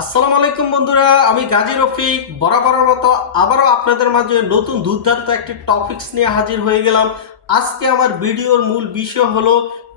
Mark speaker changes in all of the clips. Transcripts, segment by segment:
Speaker 1: আসসালামু আলাইকুম বন্ধুরা, আমি গাজী রফিক। বরাবরের মতো আবারও আপনাদের মাঝে নতুন দুর্দান্ত একটি টপিকস নিয়ে হাজির হয়ে গেলাম। আজকে আমার ভিডিওর মূল বিষয় হলো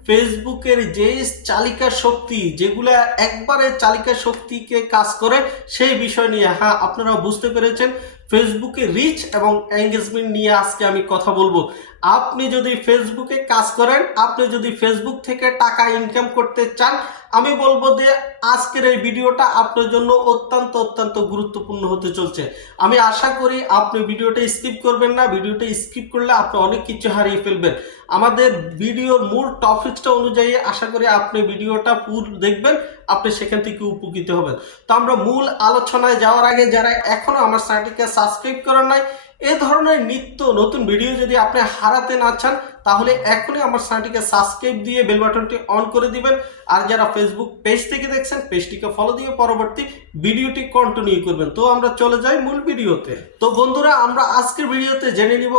Speaker 1: ফেসবুকের যে চালিকা শক্তি, যেগুলো একবারে চালিকা শক্তিকে কাজ করে, সেই বিষয় নিয়ে। হ্যাঁ আপনারা বুঝতে পেরেছেন, ফেসবুকে রিচ এবং এঙ্গেজমেন্ট নিয়ে আজকে আমি কথা বলব। আপনি যদি ফেসবুকে কাজ করেন, আপনি যদি ফেসবুক থেকে টাকা ইনকাম করতে চান, আমি বলব যে আজকের এই ভিডিওটা আপনার জন্য অত্যন্ত অত্যন্ত গুরুত্বপূর্ণ হতে চলছে। আমি আশা করি আপনি ভিডিওটা স্কিপ করবেন না। ভিডিওটা স্কিপ করলে আপনি অনেক কিছু হারিয়ে ফেলবেন। আমাদের ভিডিওর মূল টপিকসটা অনুযায়ী আশা করি আপনি ভিডিওটা পুর দেখবেন, আপনি সেখান থেকে উপকৃত হবেন। তো আমরা মূল আলোচনায় যাওয়ার আগে যারা এখনও আমার চ্যানেলটিকে সাবস্ক্রাইব করেন নাই এ ধরনের নিত্য নতুন ভিডিও যদি আপনি হারাতে না চান, তাহলে এখনই আমার চ্যানেলটিকে সাবস্ক্রাইব দিয়ে বেল বাটনটি অন করে দিবেন। আর যারা ফেসবুক পেজ থেকে দেখছেন পেজটিকে ফলো দিয়ে পরবর্তী ভিডিওটি কন্টিনিউ করবেন। তো আমরা চলে যাই মূল ভিডিওতে তো বন্ধুরা, আমরা আজকের ভিডিওতে জেনে নিব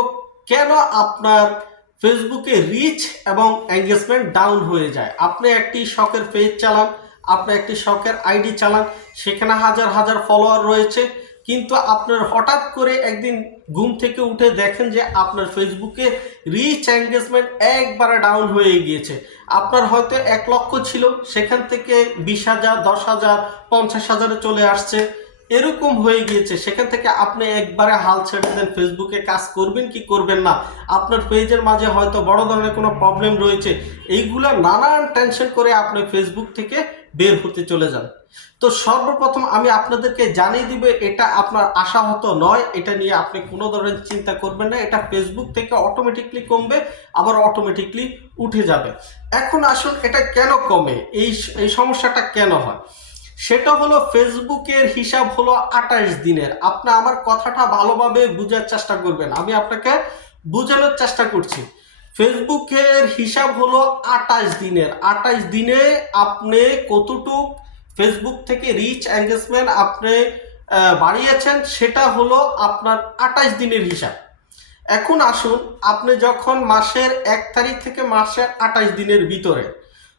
Speaker 1: কেন আপনার ফেসবুকে রিচ এবং এঙ্গেজমেন্ট ডাউন হয়ে যায়। আপনি একটি শখের পেজ চালান, আপনি একটি শখের আইডি চালান, সেখানে হাজার হাজার ফলোয়ার রয়েছে। কিন্তু আপনার হঠাৎ করে একদিন ঘুম থেকে উঠে দেখেন যে আপনার ফেসবুকে রিচ এঙ্গেজমেন্ট একবারে ডাউন হয়ে গিয়েছে। আপনার হয়তো এক লক্ষ ছিল, সেখান থেকে বিশ হাজার, দশ হাজার, পঞ্চাশ হাজারে চলে আসছে। এরকম হয়ে গিয়েছে। সেখান থেকে আপনি একবারে হাল ছেড়ে দেন, ফেসবুকে কাজ করবেন কি করবেন না। আপনার পেজের মাঝে হয়তো বড় ধরনের কোনো প্রবলেম রয়েছে। এইগুলো নানান টেনশন করে আপনি ফেসবুক থেকে বের হতে চলে যান। তো সর্বপ্রথম আমি আপনাদেরকে জানিয়ে দিব, এটা আপনার আশাহত নয়, এটা নিয়ে আপনি কোনো ধরনের চিন্তা করবেন না, এটা ফেসবুক থেকে অটোমেটিকলি কমবে, আবার অটোমেটিকলি উঠে যাবে। এখন আসুন, এটা কেন কমে? এই এই সমস্যাটা কেন হয়? সেটা হলো ফেসবুকের হিসাব হলো আঠাশ দিনের। আপনি আমার কথাটা ভালোভাবে বোঝার চেষ্টা করবেন। আমি আপনাকে বোঝানোর চেষ্টা করছি। ফেসবুকের হিসাব হলো আঠাশ দিনের। আঠাশ দিনে আপনি কতটুক ফেসবুক থেকে রিচ এঙ্গেজমেন্ট আপনি বাড়িয়েছেন সেটা হলো আপনার আঠাশ দিনের হিসাব। এখন আসুন, আপনি যখন মাসের এক তারিখ থেকে মাসের আঠাশ দিনের ভিতরে,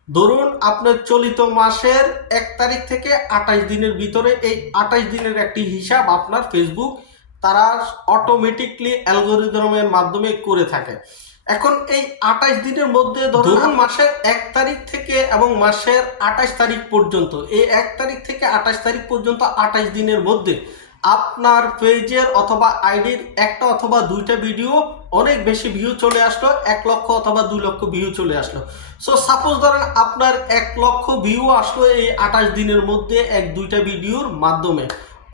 Speaker 1: ধরুন আপনার চলিত মাসের এক তারিখ থেকে আঠাশ দিনের ভিতরে এই আঠাশ দিনের একটি হিসাব আপনার ফেসবুক তারা অটোমেটিকলি অ্যালগোরিদমের মাধ্যমে করে থাকে। এখন এই আঠাশ দিনের মধ্যে ধরুন মাসের এক তারিখ থেকে এবং মাসের আঠাশ তারিখ পর্যন্ত এই এক তারিখ থেকে আঠাশ তারিখ পর্যন্ত আঠাশ দিনের মধ্যে আপনার পেজের অথবা আইডির একটা অথবা দুইটা ভিডিও অনেক বেশি ভিউ চলে আসলো এক লক্ষ অথবা দুই লক্ষ ভিউ চলে আসলো। সো সাপোজ ধরেন আপনার এক লক্ষ ভিউ আসলো এই আঠাশ দিনের মধ্যে এক দুইটা ভিডিওর মাধ্যমে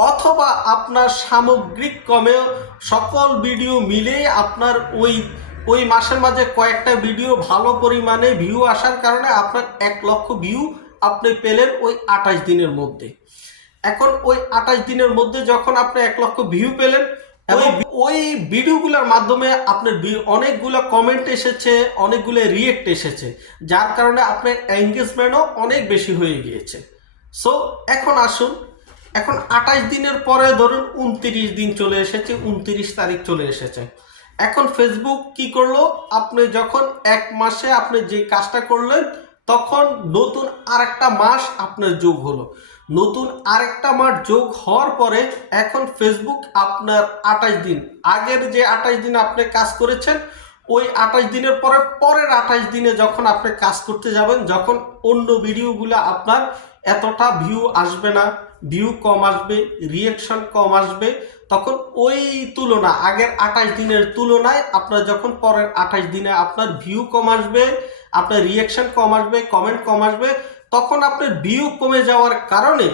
Speaker 1: অথবা আপনার সামগ্রিক কমে সকল ভিডিও মিলে আপনার ওই ওই মাসের মাঝে কয়েকটা ভিডিও ভালো পরিমাণে ভিউ আসার কারণে আপনার এক লক্ষ ভিউ আপনি পেলেন ওই আঠাশ দিনের মধ্যে। এখন ওই আঠাশ দিনের মধ্যে যখন আপনি এক লক্ষ ভিউ পেলেন ওই ওই ভিডিওগুলোর মাধ্যমে আপনার অনেকগুলো কমেন্ট এসেছে অনেকগুলো রিয়েক্ট এসেছে যার কারণে আপনার এঙ্গেজমেন্টও অনেক বেশি হয়ে গিয়েছে। সো এখন আসুন এখন আঠাশ দিনের পরে ধরুন উনত্রিশ দিন চলে এসেছে উনত্রিশ তারিখ চলে এসেছে। এখন ফেসবুক কি করল? আপনি যখন এক মাসে আপনি যে কাজটা করলেন, তখন নতুন আরেকটা মাস আপনার যোগ হলো। নতুন আরেকটা মাস যোগ হওয়ার পরে এখন ফেসবুক আপনার আঠাশ দিন। আগের যে আঠাশ দিন আপনি কাজ করেছেন, ওই আঠাশ দিনের পরে পরের আঠাশ দিনে যখন আপনি কাজ করতে যাবেন, যখন অন্য ভিডিওগুলো আপনার এতটা ভিউ আসবে না ভিউ কম আসবে রিয়েকশন কম আসবে। তখন ওই তুলনা, আগের আঠাশ দিনের তুলনায় আপনার যখন পরের আঠাশ দিনে আপনার ভিউ কম আসবে, আপনার রিয়েকশন কম আসবে কমেন্ট কম আসবে, তখন আপনার ভিউ কমে যাওয়ার কারণে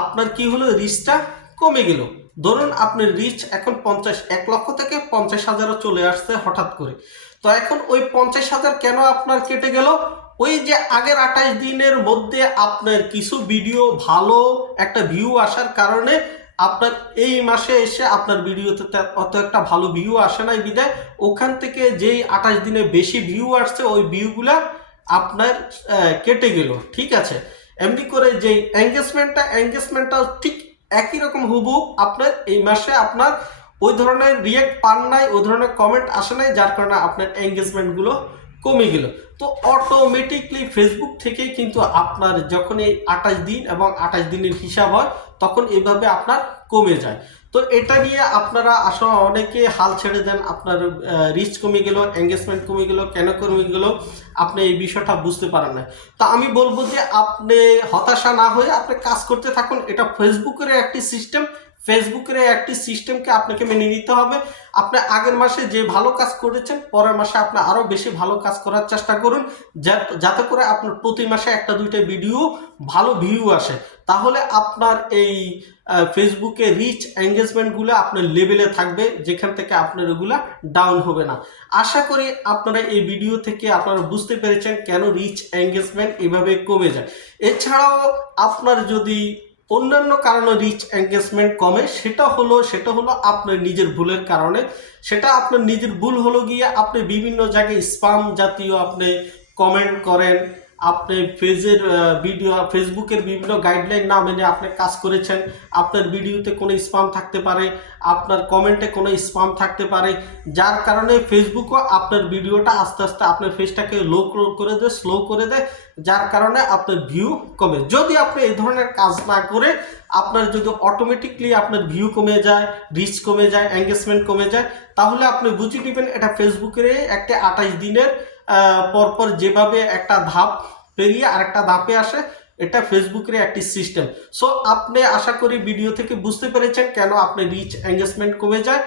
Speaker 1: আপনার কি হলো রিচটা কমে গেল। ধরুন আপনার রিচ এখন পঞ্চাশ, এক লক্ষ থেকে পঞ্চাশ হাজারও চলে আসছে হঠাৎ করে। তো এখন ওই পঞ্চাশ হাজার কেন আপনার কেটে গেল? ওই যে আগের আঠাশ দিনের মধ্যে আপনার কিছু ভিডিও ভালো একটা ভিউ আসার কারণে আপনার এই মাসে এসে আপনার ভিডিওতে অত একটা ভালো ভিউ আসে নাই বিদায় ওখান থেকে যেই আঠাশ দিনে বেশি ভিউ আসছে, ওই ভিউগুলা আপনার কেটে গেল, ঠিক আছে? এমনি করে যে এঙ্গেজমেন্টটা এঙ্গেজমেন্টটা ঠিক একই রকম হুবহু আপনার এই মাসে আপনার ওই ধরনের রিয়েক্ট পান নাই, ওই ধরনের কমেন্ট আসে নাই, যার কারণে আপনার এঙ্গেজমেন্টগুলো কমে গেল। তো অটোমেটিকলি ফেসবুক থেকে কিন্তু আপনার যখন এই আঠাশ দিন এবং আঠাশ দিনের হিসাব হয়, তখন এভাবে আপনার কমে যায়। তো এটা নিয়ে আপনারা আসলে অনেকে হাল ছেড়ে দেন, আপনার রিচ কমে গেল এঙ্গেজমেন্ট কমে গেল, কেন কমে গেল, আপনি এই বিষয়টা বুঝতে পারেন না। তা আমি বলব যে আপনি হতাশা না হয়ে আপনি কাজ করতে থাকুন, এটা ফেসবুকের একটি সিস্টেম ফেসবুকের একটি সিস্টেমকে আপনাকে মেনে নিতে হবে। আপনি আগের মাসে যে ভালো কাজ করেছেন, পরের মাসে আপনি আরও বেশি ভালো কাজ করার চেষ্টা করুন। যাতে করে আপনার প্রতি মাসে একটা, দুইটা ভিডিও ভালো ভিউ আসে। তাহলে আপনার এই ফেসবুকে রিচ এঙ্গেজমেন্টগুলো আপনার লেভেলে থাকবে, যেখান থেকে আপনার এগুলা ডাউন হবে না। আশা করি আপনারা এই ভিডিও থেকে আপনারা বুঝতে পেরেছেন কেন রিচ এঙ্গেজমেন্ট এভাবে কমে যায়। এছাড়াও আপনার যদি অন্যান্য কারণে রিচ এঙ্গেজমেন্ট কমে, সেটা হলো সেটা হলো আপনার নিজের ভুলের কারণে। সেটা আপনার নিজের ভুল হলো গিয়ে আপনি বিভিন্ন জায়গায় স্পাম জাতীয় আপনি কমেন্ট করেন। আপনি ফেজের ভিডিও ফেসবুকের বিভিন্ন গাইডলাইন না মেনে আপনি কাজ করেছেন, আপনার ভিডিওতে কোনো স্পাম থাকতে পারে, আপনার কমেন্টে কোনো স্পাম থাকতে পারে, যার কারণে ফেসবুকও আপনার ভিডিওটা আস্তে আস্তে আপনার ফেসটাকে লো করে দেয় স্লো করে দেয়, যার কারণে আপনার ভিউ কমে। যদি আপনি এই ধরনের কাজ না করে, আপনার যদি অটোমেটিকলি আপনার ভিউ কমে যায় রিচ কমে যায় এঙ্গেজমেন্ট কমে যায়, তাহলে আপনি বুঝে নেবেন এটা ফেসবুকের একটা আঠাশ দিনের পরপর যেভাবে একটা ধাপ পেরিয়ে আরেকটা ধাপে আসে, এটা ফেসবুকের একটি সিস্টেম সো আপনি আশা করি ভিডিও থেকে বুঝতে পেরেছেন কেন আপনি রিচ এঙ্গেজমেন্ট কমে যায়।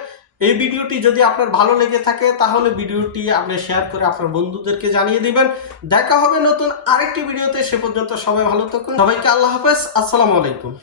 Speaker 1: এই ভিডিওটি যদি আপনার ভালো লেগে থাকে, তাহলে ভিডিওটি আপনি শেয়ার করে আপনার বন্ধুদেরকে জানিয়ে দিবেন। দেখা হবে নতুন আরেকটি ভিডিওতে সে পর্যন্ত সবাই ভালো থাকুন। সবাইকে আল্লাহ হাফেজ। আসসালামু আলাইকুম।